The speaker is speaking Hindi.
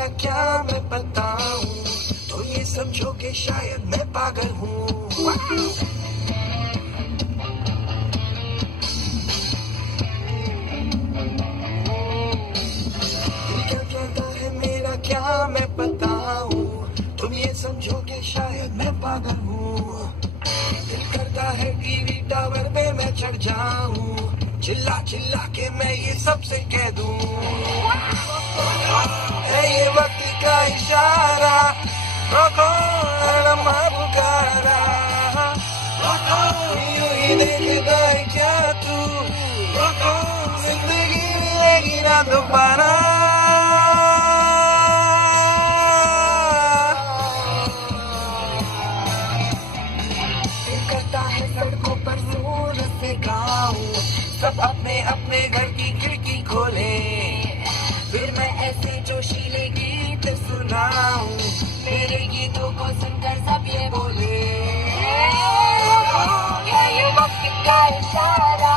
मेरा क्या मैं बताऊं, तो ये समझोगे शायद मैं पागल हूँ। क्या कहता है मेरा क्या मैं बताऊं, तुम ये समझोगे शायद मैं पागल हूँ। दिल करता है टीवी टावर पे मैं चढ़ जाऊं, चिल्ला चिल्ला के मैं ये सबसे कह दूं, है ये वक्त का इशारा, रोको लम्हा पुकारा, यूं ही देखेगा है क्या तू, रोको जिंदगी लेगी ना दोबारा। करता है सड़कों पर जोर से गाऊं, सब अपने अपने घर की खिड़की खोले, फिर मैं ऐसे जोशीले गीत सुनाऊं, मेरे गीतों को सुनकर सब ये बोले, ये वक्त का इशारा,